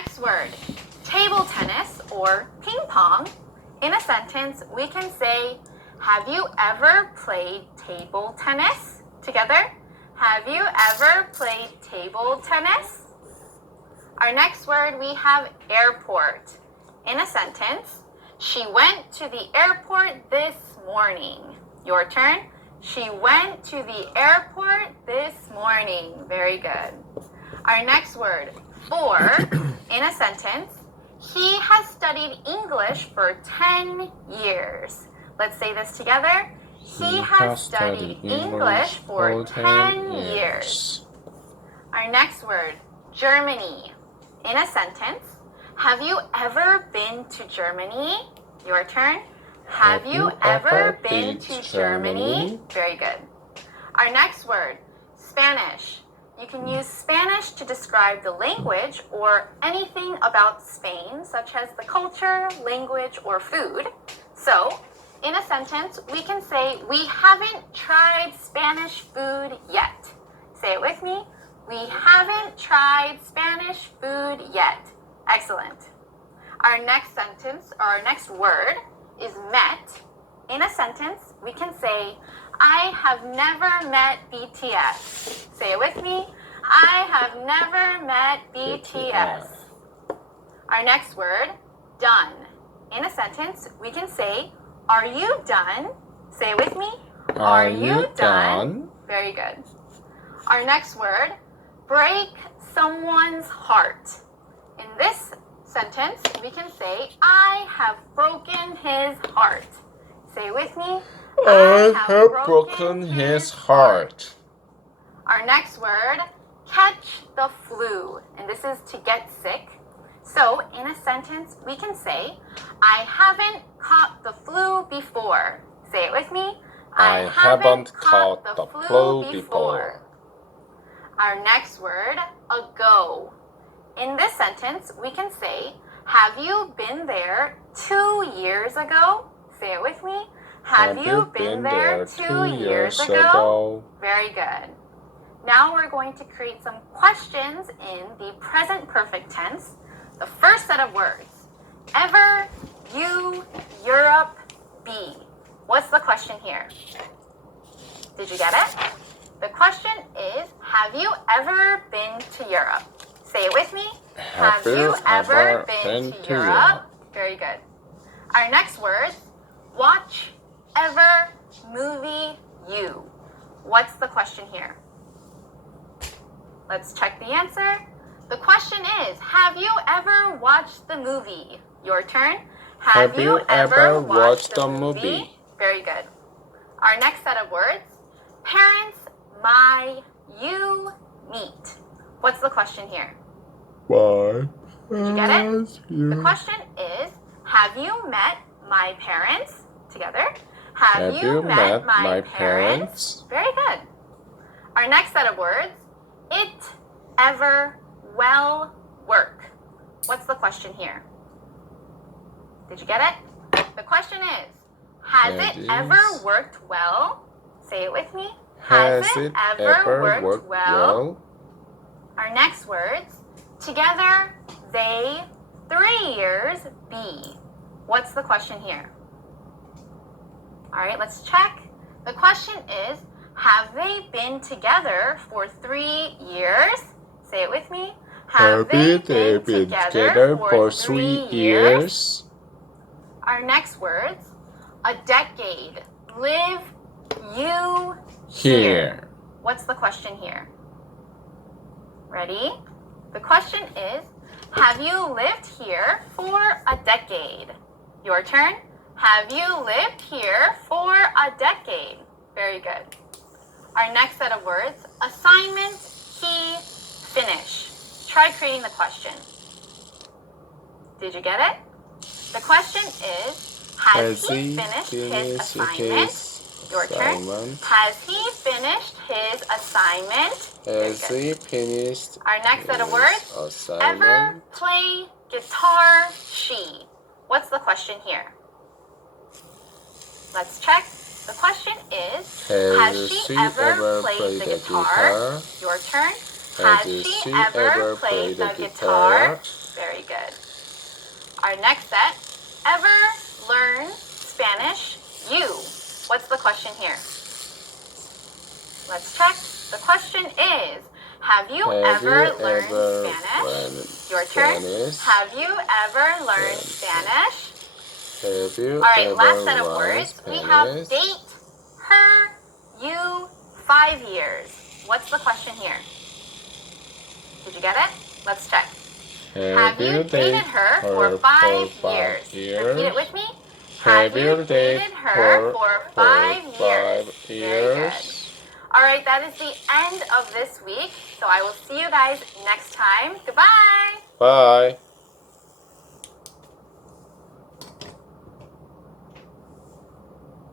next word, table tennis or ping pong. In a sentence, we can say, have you ever played table tennis? Together, have you ever played table tennis? Our next word, we have airport. In a sentence, she went to the airport this morning. Your turn. She went to the airport this morning. Very good. Our next word, for. In a sentence, he has studied English for 10 years. Let's say this together. He has studied English for 10 years. Our next word, Germany. In a sentence, have you ever been to Germany? Your turn. Have you ever been to Germany? Very good. Our next word, Spanish. You can use Spanish to describe the language or anything about Spain, such as the culture, language, or food. So, in a sentence, we can say, we haven't tried Spanish food yet. Say it with me. We haven't tried Spanish food yet. Excellent. Our next sentence, or our next word, is met. In a sentence, we can say, I have never met BTS. Say it with me. I have never met BTS. Our next word, done. In a sentence, we can say, are you done? Say it with me. Are you done? Very good. Our next word, break someone's heart. In this sentence, we can say, I have broken his heart. Say it with me. I have broken his heart. Our next word, catch the flu. And this is to get sick. So, in a sentence, we can say, I haven't caught the flu before. Say it with me. I haven't caught the flu before. Our next word, ago. In this sentence, we can say, have you been there 2 years ago? Say it with me. Have you been there 2 years ago? Very good. Now we're going to create some questions in the present perfect tense. The first set of words, ever, you, Europe, be. What's the question here? Did you get it? The question is, have you ever been to Europe? Say it with me. Have you ever been to Europe? Very good. Our next words, watch, ever, movie, you. What's the question here? Let's check the answer. The question is, have you ever watched the movie? Your turn. Have you ever watched the movie? Very good. Our next set of words, parents, my, you, meet. What's the question here? Why? Did you get it? The question is, have you met my parents? Together. Have you met my parents? Very good. Our next set of words, it, ever, well, work. What's the question here? Did you get it? The question is, has it ever worked well? Say it with me. Has it ever worked well? Our next words, together, they, 3 years, be. What's the question here? All right, let's check. The question is, have they been together for 3 years? Say it with me. Have they been together for 3 years? Our next words, a decade, live, you, here. What's the question here? Ready? The question is, have you lived here for a decade? Your turn. Have you lived here for a decade? Very good. Our next set of words, assignment, he, finish. Try creating the question. Did you get it? The question is, has he finished his assignment? Your turn. Has he finished his assignment? Has he finished Our next set of words, assignment? ever play guitar, she. What's the question here? Let's check. The question is, has she ever played the guitar? Your turn. Has she ever played the guitar? Very Our next set, ever learn Spanish? You. What's the question here? Let's check. The question is, have you ever learned Spanish? Your turn. Have you ever learned Spanish? Have you All right, ever last set of learned words. Spanish? We have date, her, you, 5 years. What's the question here? Did you get it? Let's check. Have you dated her for 5 years? Repeat it with me. Have you dated her for 5 years? Very good. All right, that is the end of this week. So I will see you guys next time. Goodbye. Bye.